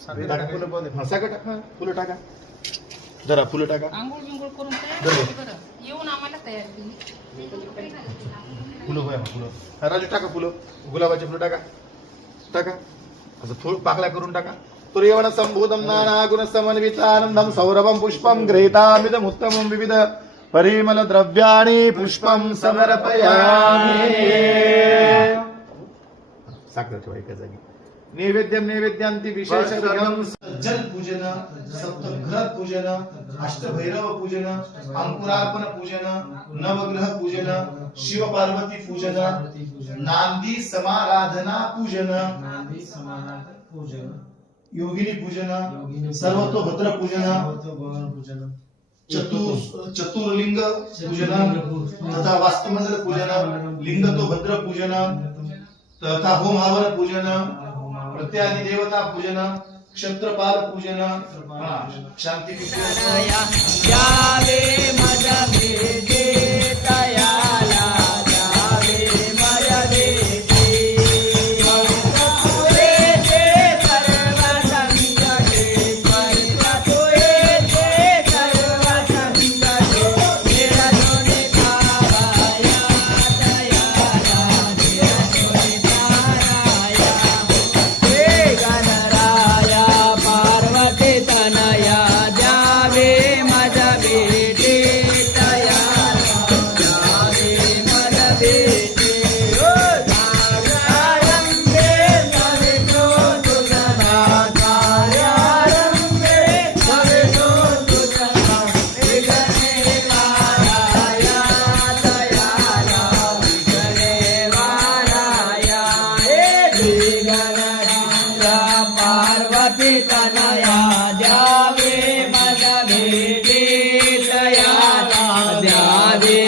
सगळं टाका. फुलं टाका जरा फुलं टाका. आंघोळ बिंघोळ करून तयार बरोबर. झाली बरं. येऊन आम्हाला तयार केली फुलं हा, राजू टाका फुलं. गुलाबाचे फुलं टाका. टाका. असं फुल पाकळ्या करून टाका. तुर्यवण संभूतम नाना गुण समन्वितानंदम सौरभम पुष्पम ग्रहितामिदम उत्तमम विविध परिमल द्रव्याणि पुष्पम समर्पयामि. साखर ठेवा एका जागी. नैवेद्यम नैवेद्यांती विशेष जल पूजन सप्तग्रह पूजन अष्टभैरव पूजन अंकुरार्पण पूजन नवग्रह पूजन शिव पार्वती पूजन नांदी समाराधना पूजन नांदी समानार्थ पूजन योगिनी पूजन पूजन सर्वतोभद्र पूजन चतुर चतुर्लिंग पूजन तथा वास्तुमंत्र पूजन लिंग तो भद्र पूजन तथा होम हवन पूजन प्रत्यादि देवता पूजन क्षत्रपाल पूजन शांति शांती पि तनया जावे मदभेदे तया ता जावे